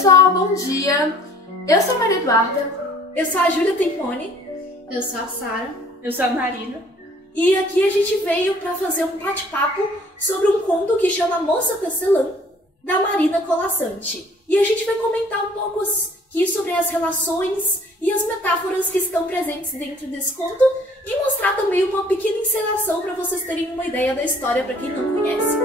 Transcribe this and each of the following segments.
pessoal, bom dia! Eu sou a Maria Eduarda. Eu sou a Júlia Tempone. Eu sou a Sara. Eu sou a Marina. E aqui a gente veio para fazer um bate-papo sobre um conto que chama Moça Tecelã, da Marina Colasanti. E a gente vai comentar um pouco aqui sobre as relações e as metáforas que estão presentes dentro desse conto e mostrar também uma pequena encenação para vocês terem uma ideia da história para quem não conhece.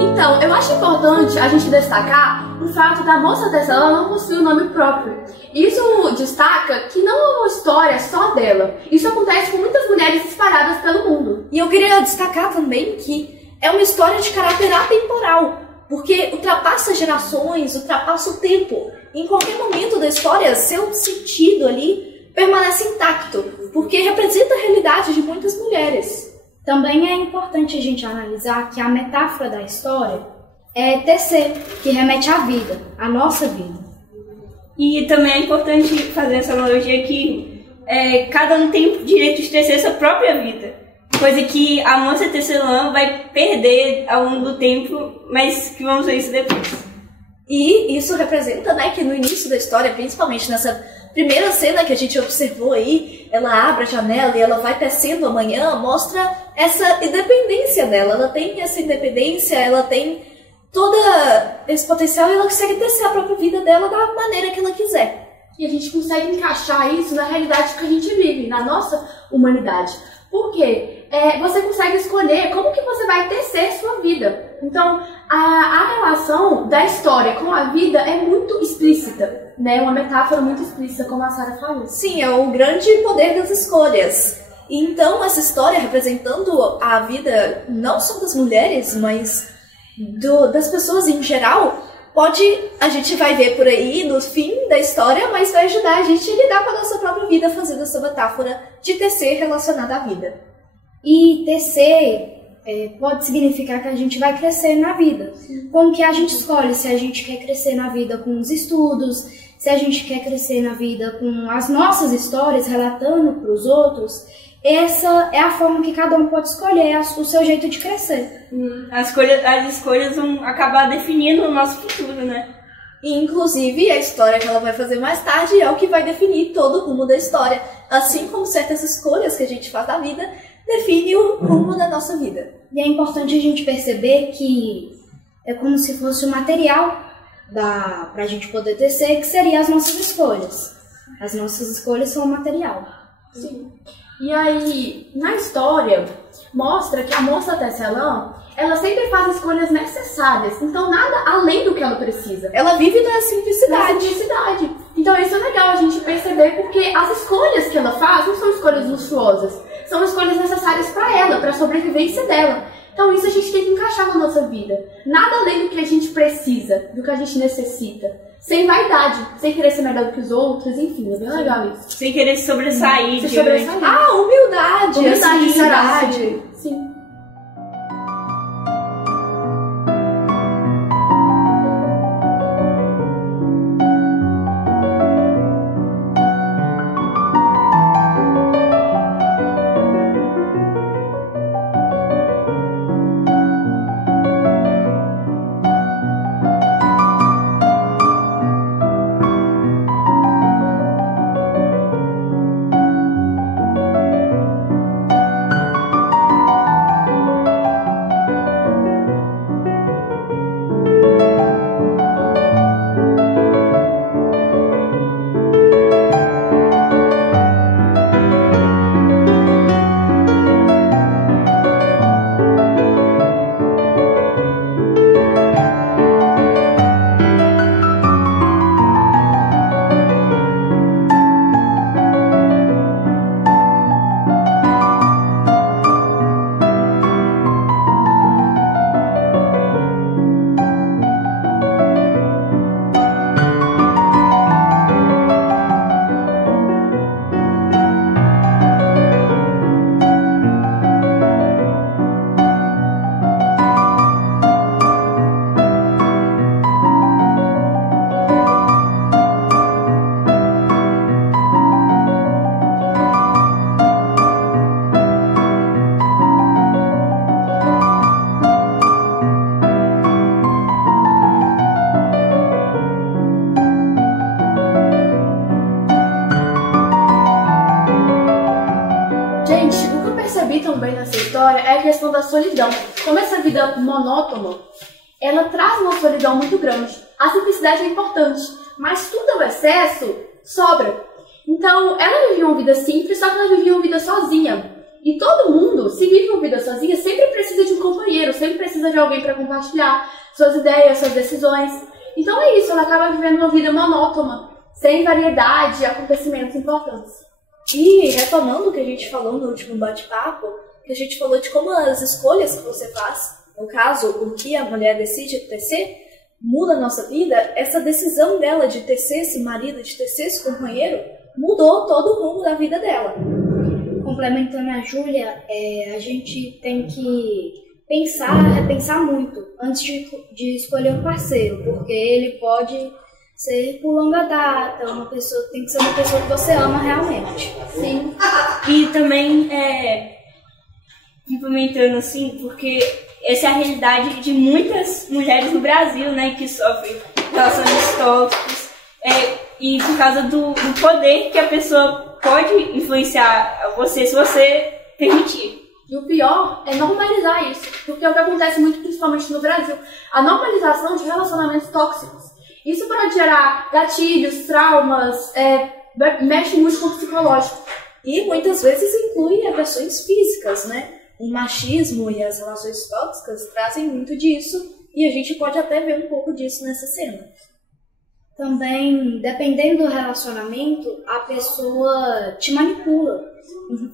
Então, eu acho importante a gente destacar o fato da Moça Tecelã não possuir um nome próprio. Isso destaca que não é uma história só dela. Isso acontece com muitas mulheres espalhadas pelo mundo. E eu queria destacar também que é uma história de caráter atemporal, porque ultrapassa gerações, ultrapassa o tempo. Em qualquer momento da história, seu sentido ali permanece intacto, porque representa a realidade de muitas mulheres. Também é importante a gente analisar que a metáfora da história é tecer, que remete à vida, à nossa vida. E também é importante fazer essa analogia que cada um tem direito de tecer sua própria vida, coisa que a Moça Tecelã vai perder ao longo do tempo, mas que vamos ver isso depois. E isso representa, né, que no início da história, principalmente nessa primeira cena que a gente observou aí, ela abre a janela e ela vai tecendo amanhã, mostra essa independência dela. Ela tem essa independência, ela tem todo esse potencial e ela consegue tecer a própria vida dela da maneira que ela quiser. E a gente consegue encaixar isso na realidade que a gente vive, na nossa humanidade. Por quê? Você consegue escolher como que você vai tecer sua vida. Então, a relação da história com a vida é muito explícita, né? Uma metáfora muito explícita, como a Sara falou. Sim, é o grande poder das escolhas. Então, essa história representando a vida não só das mulheres, mas das pessoas em geral, a gente vai ver por aí no fim da história, mas vai ajudar a gente a lidar com a nossa própria vida, fazendo essa metáfora de tecer relacionada à vida. E tecer pode significar que a gente vai crescer na vida. Como que a gente escolhe se a gente quer crescer na vida com os estudos, se a gente quer crescer na vida com as nossas histórias, relatando para os outros. Essa é a forma que cada um pode escolher o seu jeito de crescer. As escolhas vão acabar definindo o nosso futuro, né? E, inclusive, a história que ela vai fazer mais tarde é o que vai definir todo o rumo da história. Assim como certas escolhas que a gente faz na vida define o rumo da nossa vida. E é importante a gente perceber que é como se fosse o material pra gente poder tecer, que seriam as nossas escolhas. As nossas escolhas são o material. Sim. E aí, na história, mostra que a moça tecelã, ela sempre faz escolhas necessárias, então nada além do que ela precisa. Ela vive na simplicidade. Na simplicidade. Então isso é legal a gente perceber, porque as escolhas que ela faz não são escolhas luxuosas, são escolhas necessárias para ela, para a sobrevivência dela. Então isso a gente tem que encaixar na nossa vida. Nada além do que a gente precisa, do que a gente necessita. Sem vaidade, sem querer ser melhor do que os outros, enfim, é bem legal isso. Sem querer se sobressair. Se sobressair. Ah, humildade, simplicidade. Sim. Gente, o que eu percebi também nessa história é a questão da solidão. Como essa vida monótona, ela traz uma solidão muito grande. A simplicidade é importante, mas tudo ao excesso sobra. Então, ela vivia uma vida simples, só que ela vivia uma vida sozinha. E todo mundo, se vive uma vida sozinha, sempre precisa de um companheiro, sempre precisa de alguém para compartilhar suas ideias, suas decisões. Então é isso, ela acaba vivendo uma vida monótona, sem variedade e acontecimentos importantes. E retomando o que a gente falou no último bate-papo, que a gente falou de como as escolhas que você faz, no caso, o que a mulher decide tecer, muda a nossa vida. Essa decisão dela de tecer esse marido, de tecer esse companheiro, mudou todo o rumo da vida dela. Complementando a Júlia, a gente tem que repensar muito antes de escolher um parceiro, porque ele pode ser por longa data, tem que ser uma pessoa que você ama realmente. Sim. E também, complementando assim, porque essa é a realidade de muitas mulheres no Brasil, né, que sofrem relações tóxicas, e por causa do poder que a pessoa pode influenciar você, se você permitir. E o pior é normalizar isso, porque é o que acontece muito, principalmente no Brasil, a normalização de relacionamentos tóxicos. Isso pode gerar gatilhos, traumas, mexe muito com o psicológico. E muitas vezes inclui agressões físicas, né? O machismo e as relações tóxicas trazem muito disso, e a gente pode até ver um pouco disso nessa cena. Também, dependendo do relacionamento, a pessoa te manipula.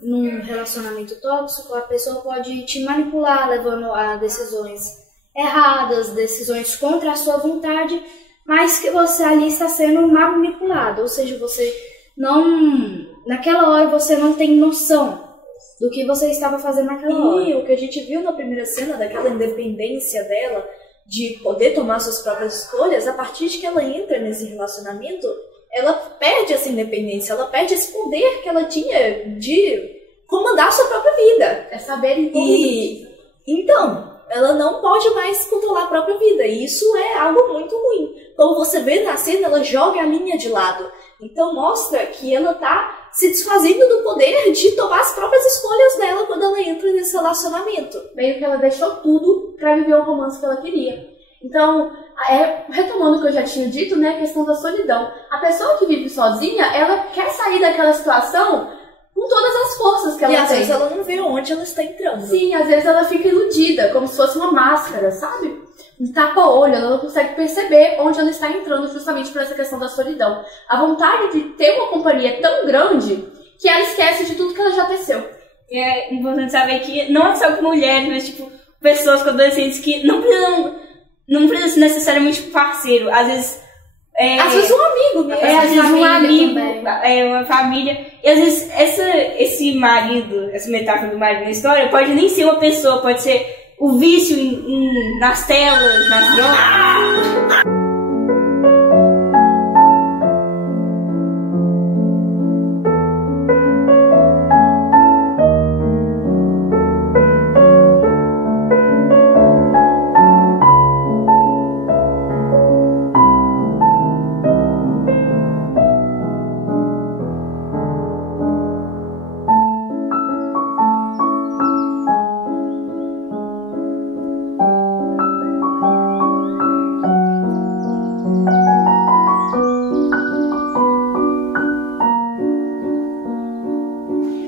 Num relacionamento tóxico, a pessoa pode te manipular, levando a decisões erradas, decisões contra a sua vontade, mas que você ali está sendo manipulado, ou seja, naquela hora você não tem noção do que você estava fazendo naquela hora. E o que a gente viu na primeira cena, daquela independência dela, de poder tomar suas próprias escolhas, a partir de que ela entra nesse relacionamento, ela perde essa independência, ela perde esse poder que ela tinha de comandar a sua própria vida. É saber impor. E então, ela não pode mais controlar a própria vida, e isso é algo muito ruim. Como você vê na cena, ela joga a linha de lado. Então mostra que ela tá se desfazendo do poder de tomar as próprias escolhas dela quando ela entra nesse relacionamento. Meio que ela deixou tudo pra viver o romance que ela queria. Então, retomando o que eu já tinha dito, né, a questão da solidão. A pessoa que vive sozinha, ela quer sair daquela situação com todas as forças que ela tem. E às vezes ela não vê onde ela está entrando. Sim, às vezes ela fica iludida, como se fosse uma máscara, sabe? Um tapa-olho, ela não consegue perceber onde ela está entrando justamente por essa questão da solidão. A vontade de ter uma companhia tão grande que ela esquece de tudo que ela já teceu. E é importante saber que não é só com mulheres, mas tipo, pessoas com adolescentes que não precisam necessariamente de parceiro. Às vezes um amigo mesmo. Às vezes um amigo, também. Uma família. E às vezes esse marido, essa metáfora do marido na história, pode nem ser uma pessoa, pode ser o vício nas telas, nas drogas.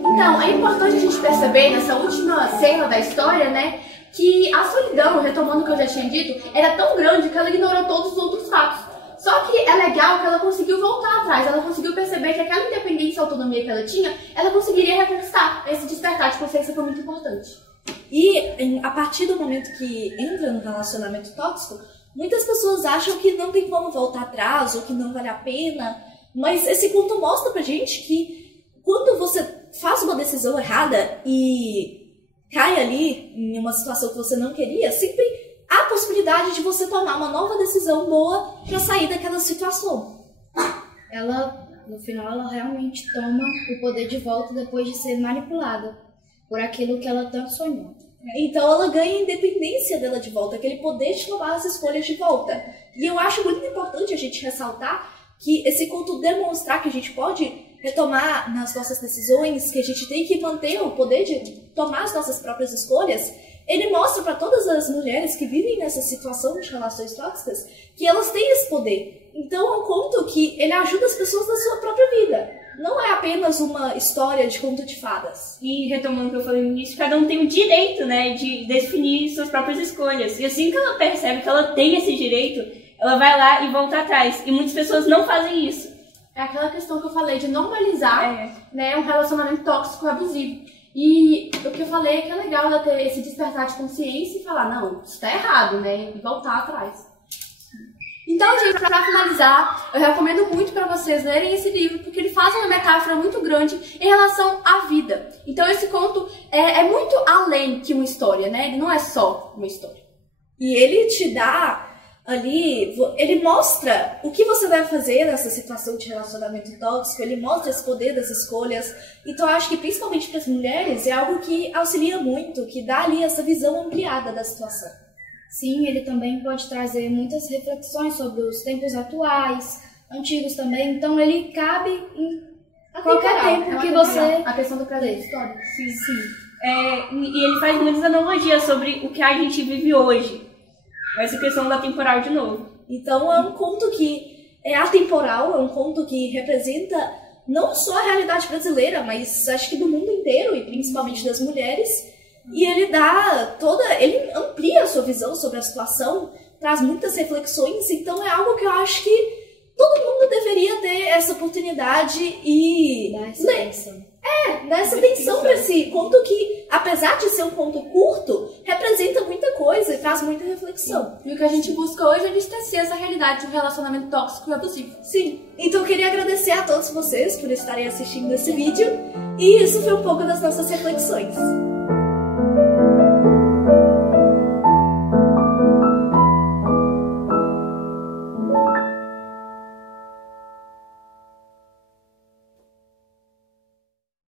Então, é importante a gente perceber nessa última cena da história, né, que a solidão, retomando o que eu já tinha dito, era tão grande que ela ignorou todos os outros fatos. Só que é legal que ela conseguiu voltar atrás, ela conseguiu perceber que aquela independência e autonomia que ela tinha, ela conseguiria reconquistar. Esse despertar de consciência foi muito importante. E a partir do momento que entra no relacionamento tóxico, muitas pessoas acham que não tem como voltar atrás ou que não vale a pena, mas esse conto mostra pra gente que quando você faz uma decisão errada e cai ali em uma situação que você não queria, sempre há a possibilidade de você tomar uma nova decisão boa para sair daquela situação. Ela, no final, ela realmente toma o poder de volta depois de ser manipulada por aquilo que ela tanto sonhou. Então ela ganha a independência dela de volta, aquele poder de tomar as escolhas de volta. E eu acho muito importante a gente ressaltar que esse conto demonstrar que a gente pode retomar nas nossas decisões, que a gente tem que manter o poder de tomar as nossas próprias escolhas. Ele mostra para todas as mulheres que vivem nessa situação de relações tóxicas que elas têm esse poder. Então é um conto que ele ajuda as pessoas na sua própria vida. Não é apenas uma história de conto de fadas. E retomando o que eu falei no início, cada um tem o direito, né, de definir suas próprias escolhas. E assim que ela percebe que ela tem esse direito, ela vai lá e volta atrás. E muitas pessoas não fazem isso. É aquela questão que eu falei de normalizar, né, um relacionamento tóxico e abusivo. E o que eu falei é que é legal ela ter esse despertar de consciência e falar, não, isso tá errado, né, e voltar atrás. Então, gente, pra finalizar, eu recomendo muito pra vocês lerem esse livro, porque ele faz uma metáfora muito grande em relação à vida. Então, esse conto é muito além que uma história, né? Ele não é só uma história. E ele te dá ali, ele mostra o que você deve fazer nessa situação de relacionamento tóxico, ele mostra esse poder das escolhas. Então, eu acho que principalmente para as mulheres é algo que auxilia muito, que dá ali essa visão ampliada da situação. Sim, ele também pode trazer muitas reflexões sobre os tempos atuais, antigos também, então ele cabe em qualquer tempo que você... A questão do presente histórico. Sim, sim. E ele faz muitas analogias sobre o que a gente vive hoje. Essa questão da temporal de novo. Então é um conto que é atemporal, é um conto que representa não só a realidade brasileira, mas acho que do mundo inteiro, e principalmente das mulheres. E ele ele amplia a sua visão sobre a situação, traz muitas reflexões, então é algo que eu acho que todo mundo deveria ter essa oportunidade e dá essa atenção. Dá essa atenção para esse conto que, apesar de ser um conto curto, representa muita coisa e traz muita reflexão. E o que a gente busca hoje é distanciar essa realidade de um relacionamento tóxico e abusivo. Sim, então eu queria agradecer a todos vocês por estarem assistindo esse vídeo, e isso foi um pouco das nossas reflexões.